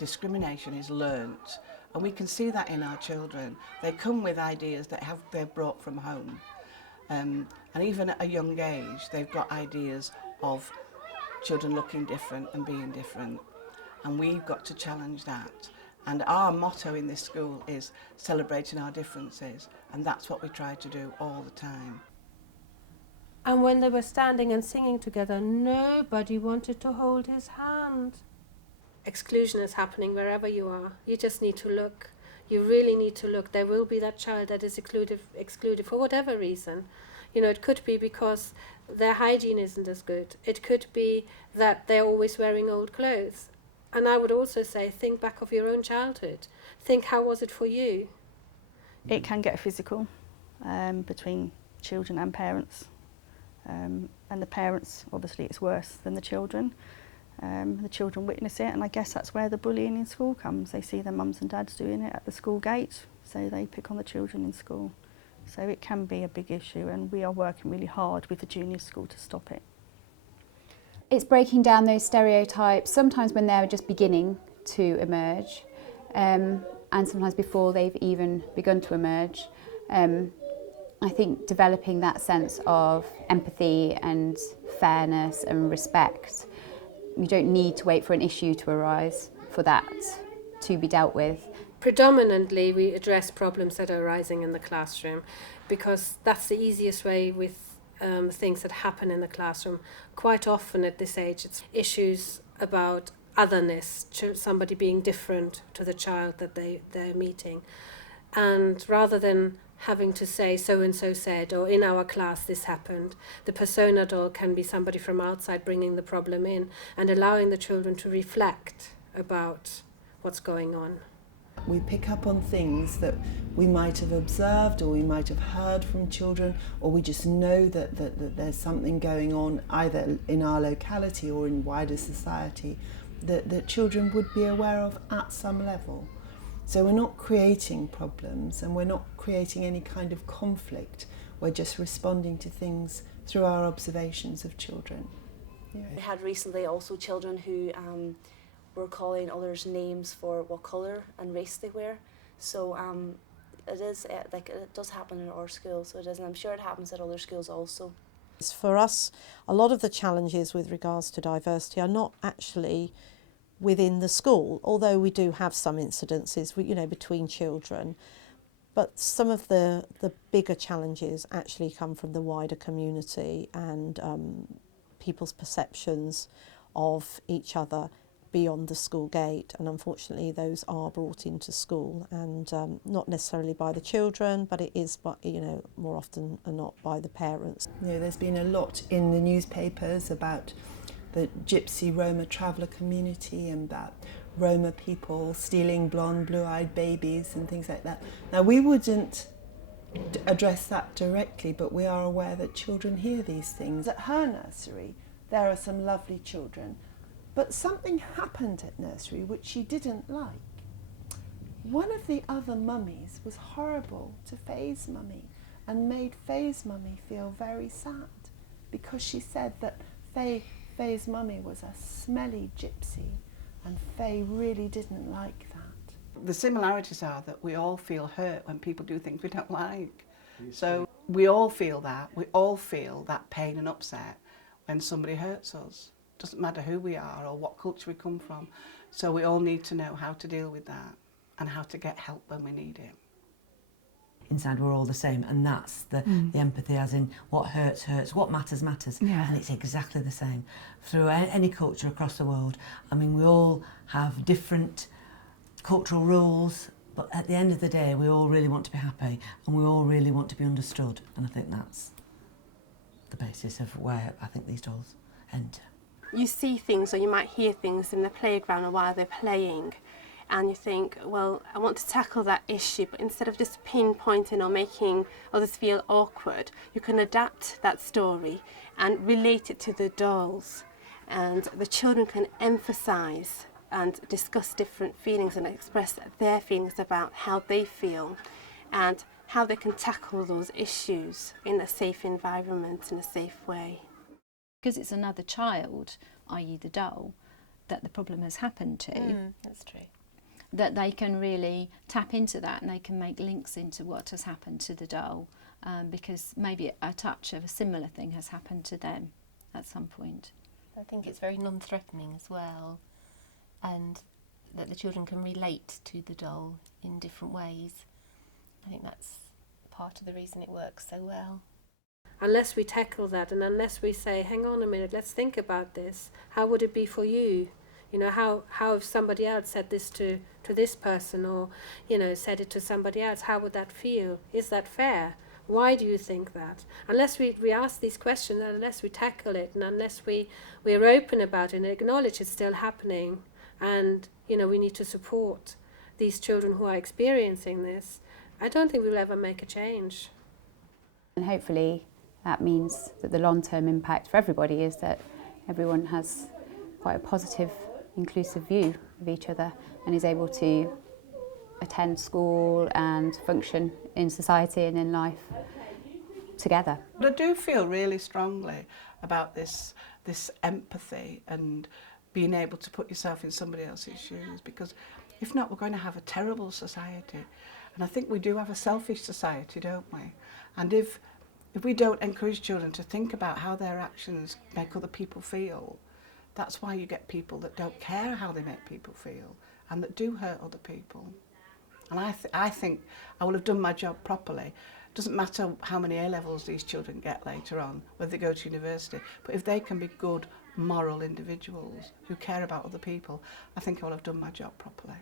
discrimination is learnt, and we can see that in our children. They come with ideas that they've brought from home, and even at a young age they've got ideas of children looking different and being different, and we've got to challenge that. And our motto in this school is celebrating our differences, and that's what we try to do all the time. And when they were standing and singing together, nobody wanted to hold his hand. Exclusion is happening wherever you are. You just need to look. You really need to look. There will be that child that is excluded for whatever reason. You know, it could be because their hygiene isn't as good. It could be that they're always wearing old clothes. And I would also say, think back of your own childhood. Think, how was it for you? It can get physical between children and parents. And the parents, obviously, it's worse than the children. The children witness it, and I guess that's where the bullying in school comes. They see their mums and dads doing it at the school gate, so they pick on the children in school. So it can be a big issue, and we are working really hard with the junior school to stop it. It's breaking down those stereotypes, sometimes when they're just beginning to emerge, and sometimes before they've even begun to emerge. I think developing that sense of empathy and fairness and respect. You don't need to wait for an issue to arise for that to be dealt with. Predominantly, we address problems that are arising in the classroom because that's the easiest way with things that happen in the classroom. Quite often at this age, it's issues about otherness, somebody being different to the child that they're meeting. And rather than having to say so-and-so said, or in our class this happened, the persona doll can be somebody from outside bringing the problem in and allowing the children to reflect about what's going on. We pick up on things that we might have observed or we might have heard from children, or we just know that there's something going on either in our locality or in wider society that children would be aware of at some level. So we're not creating problems and we're not creating any kind of conflict. We're just responding to things through our observations of children. Yeah. We had recently also children who were calling others names for what colour and race they were. So it does happen in our school, so it is, and I'm sure it happens at other schools also. For us, a lot of the challenges with regards to diversity are not actually within the school, although we do have some incidences, between children. But some of the bigger challenges actually come from the wider community and people's perceptions of each other beyond the school gate, and unfortunately those are brought into school, and not necessarily by the children, but it is more often than not by the parents. There's been a lot in the newspapers about the Gypsy Roma traveller community and about Roma people stealing blonde, blue-eyed babies and things like that. Now, we wouldn't address that directly, but we are aware that children hear these things. At her nursery, there are some lovely children, but something happened at nursery which she didn't like. One of the other mummies was horrible to Faye's mummy and made Faye's mummy feel very sad because she said that Faye's mummy was a smelly gypsy, and Faye really didn't like that. The similarities are that we all feel hurt when people do things we don't like. So we all feel that. We all feel that pain and upset when somebody hurts us. Doesn't matter who we are or what culture we come from. So we all need to know how to deal with that and how to get help when we need it. Inside we're all the same, and that's the empathy, as in what hurts, what matters, Yeah. and it's exactly the same through any culture across the world. I mean, we all have different cultural rules, but at the end of the day we all really want to be happy and we all really want to be understood, and I think that's the basis of where I think these dolls enter. You see things or you might hear things in the playground or while they're playing, and you think, well, I want to tackle that issue, but instead of just pinpointing or making others feel awkward, you can adapt that story and relate it to the dolls, and the children can emphasise and discuss different feelings and express their feelings about how they feel and how they can tackle those issues in a safe environment, in a safe way. Because it's another child, i.e. the doll, that the problem has happened to. That's true. that they can really tap into that and they can make links into what has happened to the doll, because maybe a touch of a similar thing has happened to them at some point. I think it's very non-threatening as well, and that the children can relate to the doll in different ways. I think that's part of the reason it works so well. Unless we tackle that, and unless we say, hang on a minute, let's think about this. How would it be for you? You know, how if somebody else said this to this person, or, you know, said it to somebody else, how would that feel? Is that fair? Why do you think that? Unless we ask these questions, and unless we tackle it, and unless we're open about it and acknowledge it's still happening, and, you know, we need to support these children who are experiencing this, I don't think we'll ever make a change. And hopefully that means that the long-term impact for everybody is that everyone has quite a positive, inclusive view of each other and is able to attend school and function in society and in life together. But I do feel really strongly about this empathy and being able to put yourself in somebody else's shoes, because if not, we're going to have a terrible society. And I think we do have a selfish society, don't we? And if we don't encourage children to think about how their actions make other people feel, that's why you get people that don't care how they make people feel and that do hurt other people. And I think I will have done my job properly. Doesn't matter how many A-levels these children get later on, whether they go to university, but if they can be good, moral individuals who care about other people, I think I will have done my job properly.